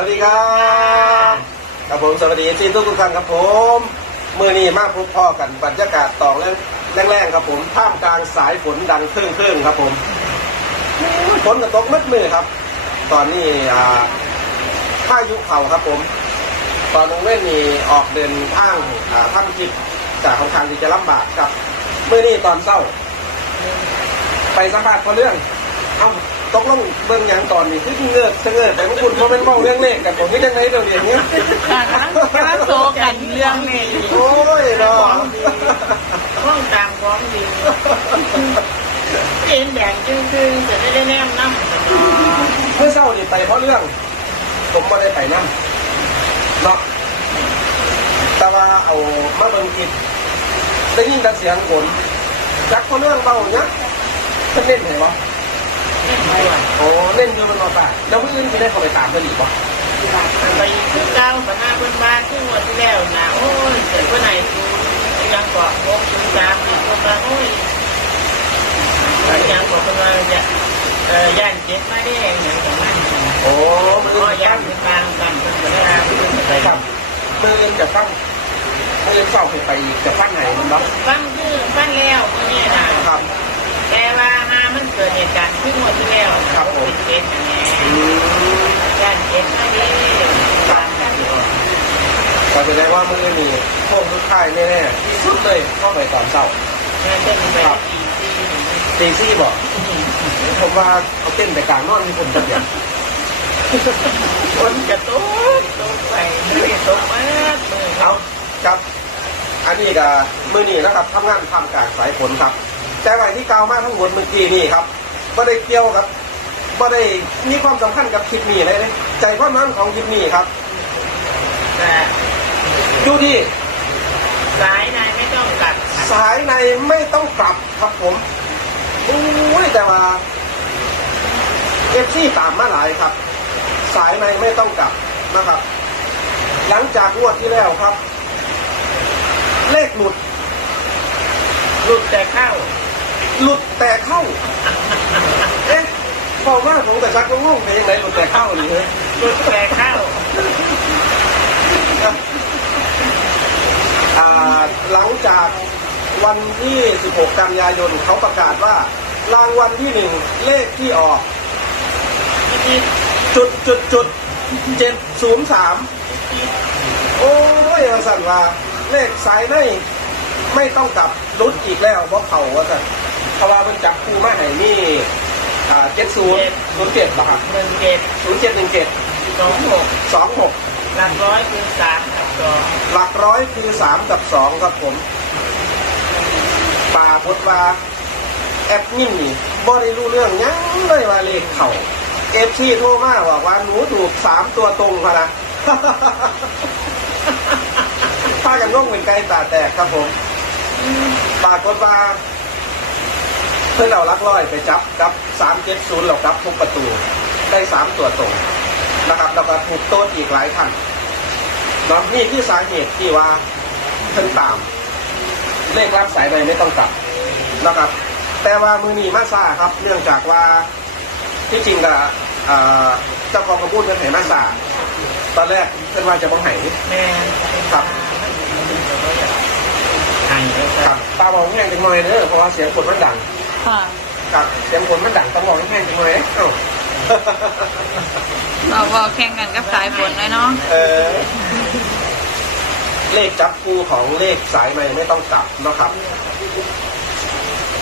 วัสดีครับครับผมสวัสดีซีทุกทุกท่านครับผมเมื่อนี้มาพบพ่อกันบรรยากาศต่อแรงๆครับผมท่ามกลางสายฝนดังเครื่องๆครับผมฝนกระตกมืดมือครับ ตอนนี้อ่าพายุเข่าครับผม ตอนน้องเล่นนี่ออกเดินทางอ่าทำกิจจากค่อนข้างที่จะลำบากครับเมื่อนี้ตอนเศร้า ไปสัมภาษณ์พอเรื่องเอ้า ตกลงเบิ่งอย่างตอนนี้คือเงือกเสงือกแต่พวกคุณเพราะเป็นเมาเรื่องเลขกันผมนี่จังไหนเดี๋ยวเดี๋ยวนี้ค่ะกำลังกำลังโซกันเรื่องนี้โอ้ยเนาะห้องตามของดีเอ็นแดงจึงๆจะได้ได้แนมน้ำกันเนะเมื่อเศร้านี่ไปเพราะเรื่อง ผมก็ได้ไปนั่เนาะแต่ว่าเอามาเบิ่งกิจได้ยินแต่เสียงฝนจักเพราะเรื่องเบาเนี้ยจะเล่นไหนวะเล่นด้วย โอ้เล่นอยู่บนรถป่ะแล้วพี่อื่นจะได้เข้าไปตามเพื่อนอีกป่ะไปคือเก้าปัญหาเพื่อนบ้านขึ้นวันที่แล้วนะโอ้ยเกิดเมื่อไหร่ศูนย์ยังกว่าหกศูนย์สามสี่ตัวมาโอ้ยยังบอกเพื่อนว่าจะเออย่านเจ็ดมาได้เองอย่างนั้นโอ้มืก็ย่านเป็นทางกันเพื่อนก็ได้เพื่อนก็ได้ครับมือจะตั้งมือเศร้าไปอีกจะฟังไหนมันเนาะฟังคือฟังแล้วเมื่อนี้นะครับ เกิดเหตุการณ์ขึ้นหมดที่แล้วครับผมเป็นเจ็ดอย่างนี้อืมย่านเจ็ดมาได้ตามกันอยู่ก็แสดงว่ามือนี่พวกทุกค่ายแน่ๆที่สุดเลยเข้าไปตอนเศร้างานเต้นไปกี่ปีตีซี่บอกผมว่าเขาเต้นไปกลางนอนที่ผมจะเปลี่ยนคนจะตกตกไปไม่ได้ตกมากเลยเอาครับ อันนี้ก็มือนี่นะครับทำงานทำกลางสายฝนครับ แต่ไว้ที่กล่าวมาทั้งหมดเมื่อกี้นี่ครับไม่ได้เกี่ยวกับไม่ได้มีความสำคัญกับคลิปนี้เลยนะใจความหมายของคลิปนี้ครับแต่อยู่ที่สายนายไม่ต้องกัดสายในไม่ต้องกลับครับผมโอ้ยแต่ว่าเอฟซีตามมาหลายครับ สายในไม่ต้องกลับนะครับ หลังจากงวดที่แล้วครับ เลขหลุด หลุดแต่เข้า หลุดแต่เข้า เอ๊ะบอกว่าผมแต่ชักก็งงไปยังไงหลุดแต่เข้านี่เฮ้ยหลุดแต่เข้าอ่าหลังจากวันที่ 16 กันยายนเขาประกาศว่า รางวัลที่หนึ่งเลขที่ออกที่จุดจุดจุดเจ็ดศูนย์สามโอ้ยว่าสั่นว่าเลขสายในไม่ต้องกลับรุดอีกแล้วเพราะเขาว่าสั่น เพราะว่ามันจับคู่มาให้นี่อ่าเจ็ดศูนย์ศูนย์เจ็ดบาทหนึ่งเจ็ดศูนย์เจ็ดหนึ่งเจ็ดสองหกสองหกหลักร้อยคือสามกับสองหลักร้อยคือสามกับสองครับผมปากดว่าแอปมินนี่บ่ได้รู้เรื่องหยังเลยว่าเลขเข่าเอฟซีโทรมาบอกว่าหนูถูกสามตัวตรงพะนะพากันง่งเป็นไก่ตาแตกครับผมปรากฏว่า เพื่อนเอาลักร้อยไปจับกับสามเจ็ดศูนย์หรอกครับทุกประตูได้สามตัวตรงนะครับแล้วก็ถูกโต้นอีกหลายท่านเนาะนี่คือสาเหตุที่ว่าเพิ่นตาม เลขรับสายใดไม่ต้องกลับนะครับ แต่ว่ามือนีมาซาครับ เนื่องจากว่าที่จริงกับเจ้าของกระปุ้นเป็นไหมาซาตอนแรกเพิ่นว่าจะบังไห้แม่ครับไห้แล้วคครัรับบตาบอกแห้งจังหน่อยเด้อเพราะว่าเสียงฝนมันดัง ค่ะครับเสียงฝนมันดังต้องบอกแห้งจังหน่อยเอ้าเราก็แข่งกันกับสายฝนเลยเนาะเออ เลขจับคู่ของเลขสายใหม่ไม่ต้องกลับเนาะครับ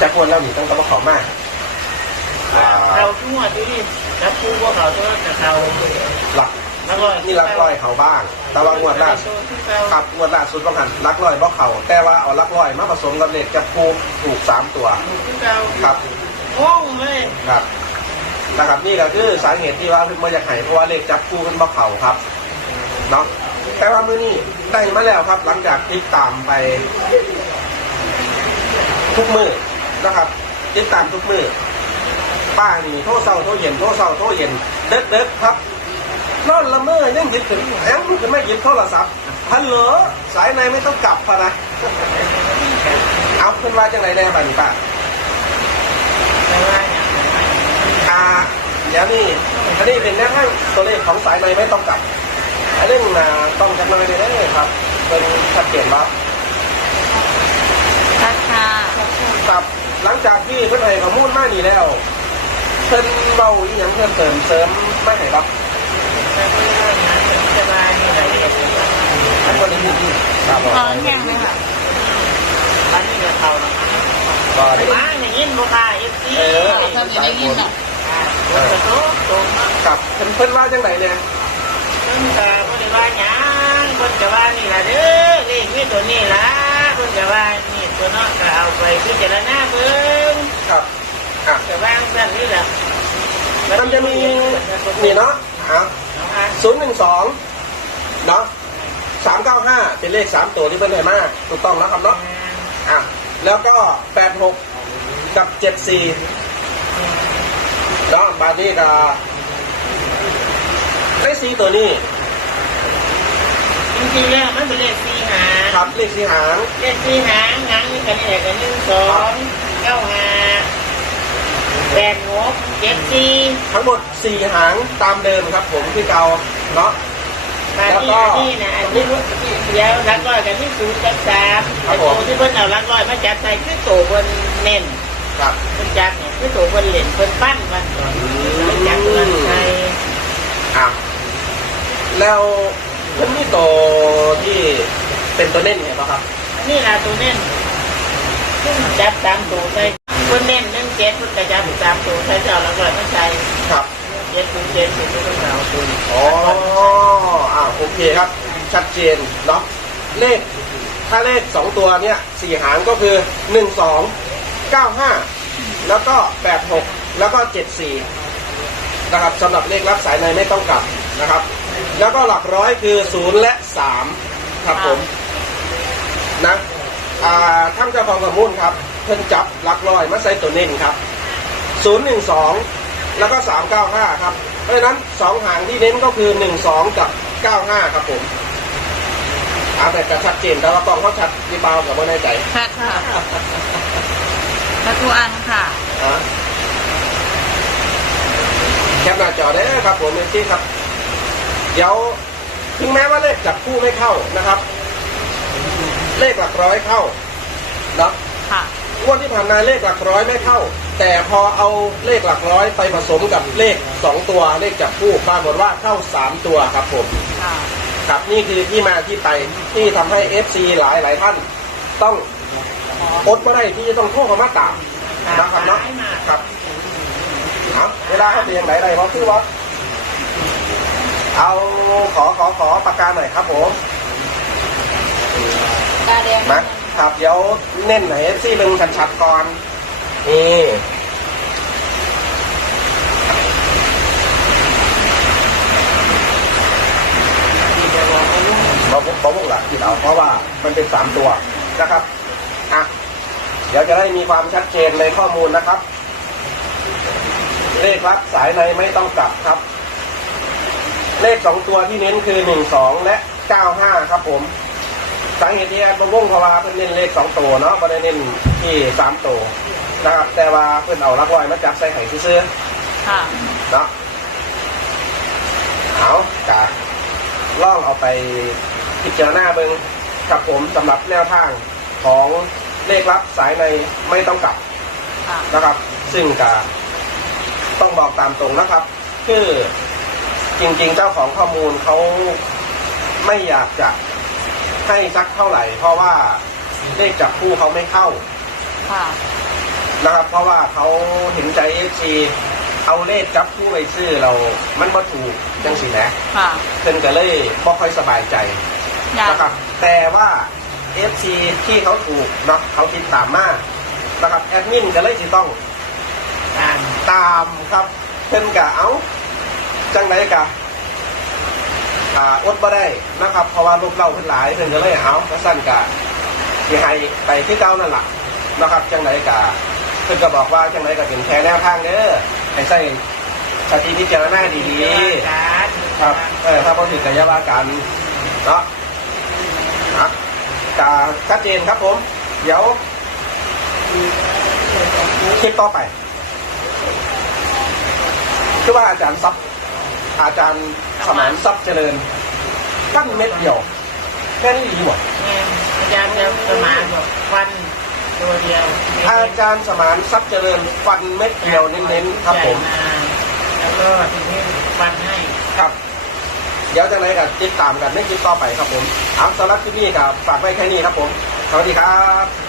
จับควรแล้วนี่ต้องต้องมาขอมากอ่าเราทั่วที่รับผู้พวกเขาทั่วแต่เขาหลัก นักร้อยนี่ลักร้อยเขาบ้าง แต่ว่างวดล่าสุดครับงวดล่าสุดว่างันลักร้อยบ่เขาแต่ว่าเอาลักร้อยมาผสมกับเลขจับคู่ถูกสามตัวที่เราครับงงเลยครับนะครับนี่ก็คือสาเหตุที่ว่าเพิ่นมาอยากให้เพราะว่าเลขจับคู่เพิ่นบ่เขาครับเนาะแต่ว่ามื้อนี้ได้มาแล้วครับ หลังจากติดตามไป ทุกมือนะครับ ติดตามทุกมือป้านี่โทษเศร้าโทษเย็นโทษเศร้าโทษเย็นเด็ดเด็ดๆครับ นอนละเมอยังหยิบขึ้นแอมขึ้นไม่หยิบโทรศัพท์ฮัลโหลสายในไม่ต้องกลับพะนะเอาขึ้นมาจังไรแน่บ้านี้ป้าแต่ว่าอย่างไรอ่าเดี๋ยวนี่อันนี้เป็นแนวทางตัวเลขของสายในไม่ต้องกลับอันนี้นะต้องจำเลยเลยครับเป็นชัดเจนว่าราคาครับหลังจากที่เพื่อนให้ข้อมูลมานี่แล้วเพิ่นเบาอีหยังเพิ่มเติมเสริมไม่ให้ครับแต่เรื่องนั้นจะมานี่ไหนเนี่ยท่าน คนนี้ครับผมร้อนยังเลยค่ะอันนี้ก็เขาเนาะก็ได้มาอย่างนี้บ่ค่ะเอฟซีเออทำอย่างนี้ยินอะเออโตโตมากครับเพิ่นเพิ่นว่าจังไหนเนี่ยเพิ่นก็บ่ได้ว่าหยังเพิ่นก็ว่านี่ล่ะเด้อเลขมีตัวนี้ล่ะเพิ่นก็ว่านี่ตัวเนาะก็เอาไปพิจารณาเบิ่งครับอะก็วางซั่นนี่ล่ะมันจะมีนี่เนาะอะอะ ศูนย์หนึ่งสองเนาะสามเก้าห้าเป็นเลขสามตัวที่เพิ่นให้มาถูกต้องแล้วครับเนาะอะแล้วก็แปดหกกับเจ็ดสี่เนาะบาร์ดี้กับเลขสี่ตัวนี้จริงๆแล้วมันเป็นเลขสี่หางครับเลขสี่หางเลขสี่หางหางนี่กันนี่แหละกันหนึ่งสองเก้าห้าแปดหก เจ็ดสี่ทั้งหมดสี่หางตามเดิมครับผมที่เกาเนาะ มาที่อันนี้นะอันนี้เดี๋ยวรักร้อยกันที่ศูนย์กับสามแต่โตที่เพิ่นเอารักร้อยมาจัดใส่คือโตเพิ่นเน้นครับ เพิ่นจัดเนี่ยคือโตเพิ่นเล่นเพิ่นปั้นมันก่อนเพิ่นจัดเพิ่นใส่อะแล้วมันมีตัวที่เป็นตัวเน้นเห็นปะครับอันนี้ล่ะตัวเน้นเพิ่นจับตามโตใส่ เพิ่นเน้นหนึ่งเจ็ดเพิ่นก็จับตามโตใส่เจ้ารักร้อยมาใส่ครับ เจ็ดศูนย์เจ็ดศูนย์เพิ่นเอาตัวอ๋ออ่าโอเคครับ ชัดเจนเนาะเลข ถ้าเลขสองตัวเนี่ยสี่หางก็คือหนึ่งสองเก้าห้าแล้วก็แปดหกแล้วก็เจ็ดสี่นะครับสำหรับเลขรับสายในไม่ต้องกลับนะครับ แล้วก็หลักร้อยคือศูนย์และสามครับผมนะอ่าท่านเจ้าของข้อมูลครับ เพิ่นจับหลักร้อยมาใส่ตัวเน้นครับศูนย์หนึ่งสองแล้วก็สามเก้าห้าครับ เพราะฉะนั้นสองหางที่เน้นก็คือหนึ่งสองกับเก้าห้าครับผมอาแต่จะชัดเจนแต่ว่ากล้องเขาชัดดีเปล่ากับไม่แน่ใจชัดค่ะแล้วทุกอันค่ะอะแคปหน้าจอได้อครับผมเอจี้ครับ เดี๋ยวถึงแม้ว่าเลขจับคู่ไม่เข้านะครับ เลขหลักร้อยเข้าเนาะค่ะ งวดที่ผ่านมาเลขหลักร้อยไม่เข้า แต่พอเอาเลขหลักร้อยไปผสมกับเลขสองตัวเลขจับคู่ปรากฏว่าเข้าสามตัวครับผมค่ะครับนี่คือที่มาที่ไปที่ทำให้ FC หลายหลายท่าน ต้องอดไม่ได้ที่จะต้องโทษเขามาตามนะครับเนาะครับเอาเวลาเขาเรียนไหนไรวะคือวะเอาขอขอขอปากกาหน่อยครับผม ตาแดงนะ ครับเดี๋ยวเน้นไหน FC หนึ่งชัดก่อนนี่เราเขาบอกหลักผิดเอาเพราะว่ามันเป็นสามตัวนะครับอะเดี๋ยวจะได้มีความชัดเจนในข้อมูลนะครับ เลขรับสายในไม่ต้องกลับครับ เลขสองตัวที่เน้นคือหนึ่งสองและเก้าห้าครับผม สาเหตุที่แอดบงวงเพราะว่าเพิ่นเน้นเลขสองตัวเนาะไม่ได้เน้นที่สามตัวนะครับ แต่ว่าเพิ่นเอาลักลอยมาจับใส่ไข่ซื้อค่ะๆเนาะเอากาล่องเอาไปพิจารณาเบิงครับผมสำหรับแนวทางของเลขรับสายในไม่ต้องกลับ ค่ะ นะครับซึ่งก็ต้องบอกตามตรงนะครับ คือจริงๆเจ้าของข้อมูลเขาไม่อยากจะ ให้สักเท่าไหร่ เพราะว่าเลขจับคู่เขาไม่เข้าค่ะ นะครับ เพราะว่าเขาเห็นใจเอฟซีเอาเลขจับคู่ไปซื้อเรา มันมาถูกจังสินะค่ะเพิ่นก็เลยบ่ค่อยสบายใจอยากนะครับ แต่ว่าเอฟซีที่เขาถูกเนาะเขาติดตามมากนะครับแอดมินก็เลยจะต้องตามตามครับเพิ่นกะเอาจังไรกะ อ่าอดบ่ได้นะครับ เพราะว่าลูกเล่าเพิ่นหลายเพิ่นก็เลยเอาก็สั้นกะสิให้ไปที่เก่านั่นล่ะนะครับจังไรกะเพิ่นก็บอกว่าจังไรกะเป็นแค่แนวทางเด้อให้ใส่สติพิจารณาดีๆครับเออถ้าพอถึงกัยว่ากันเนาะนะกะชัดเจนครับผม เดี๋ยวคลิปต่อไปคือว่าอาจารย์ซับ อาจารย์สมานทรัพย์เจริญปั้นเม็ดเดียวแค่นี้ดีหมดแม่อาจารย์จะสมานบอกฟันตัวเดียว อาจารย์สมานทรัพย์เจริญฟันเม็ดเดียวเน้นๆครับผมใหญ่าแล้วก็ทีนี้ฟันให้ครับเดี๋ยวจากไหนกับติดตามกันในคลิปต่อไปครับผมเอาสำหรับคลิปนี้กับฝากไว้แค่นี้ครับผม สวัสดีครับ